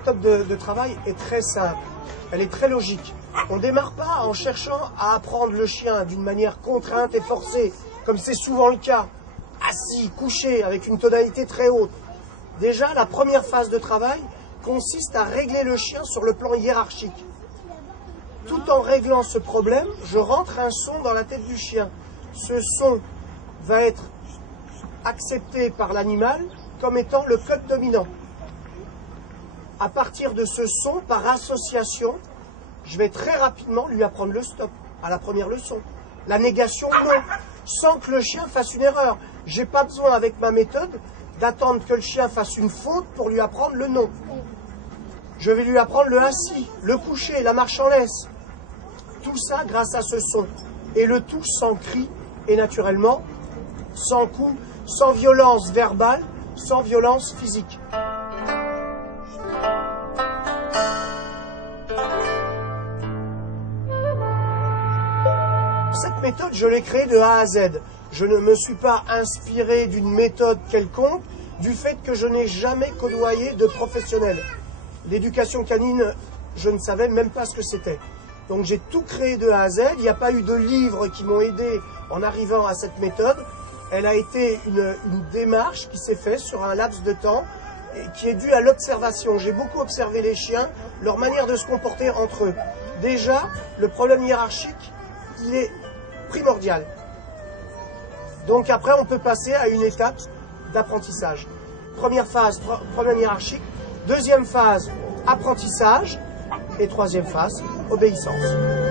méthode de travail est très simple, elle est très logique. On ne démarre pas en cherchant à apprendre le chien d'une manière contrainte et forcée, comme c'est souvent le cas, assis, couché, avec une tonalité très haute. Déjà, la première phase de travail consiste à régler le chien sur le plan hiérarchique. Tout en réglant ce problème, je rentre un son dans la tête du chien. Ce son va être accepté par l'animal comme étant le code dominant. À partir de ce son, par association, je vais très rapidement lui apprendre le stop à la première leçon. La négation, non, sans que le chien fasse une erreur. Je n'ai pas besoin, avec ma méthode, d'attendre que le chien fasse une faute pour lui apprendre le non. Je vais lui apprendre le assis, le coucher, la marche en laisse. Tout ça grâce à ce son. Et le tout sans cri et naturellement, sans coup, sans violence verbale, sans violence physique. Cette méthode, je l'ai créée de A à Z. Je ne me suis pas inspiré d'une méthode quelconque, du fait que je n'ai jamais côtoyé de professionnel. L'éducation canine, je ne savais même pas ce que c'était. Donc j'ai tout créé de A à Z. Il n'y a pas eu de livres qui m'ont aidé en arrivant à cette méthode. Elle a été une démarche qui s'est faite sur un laps de temps et qui est due à l'observation. J'ai beaucoup observé les chiens, leur manière de se comporter entre eux. Déjà, le problème hiérarchique, il est primordial. Donc après, on peut passer à une étape d'apprentissage. Première phase, problème hiérarchique. Deuxième phase, apprentissage. Et troisième phase, obéissance.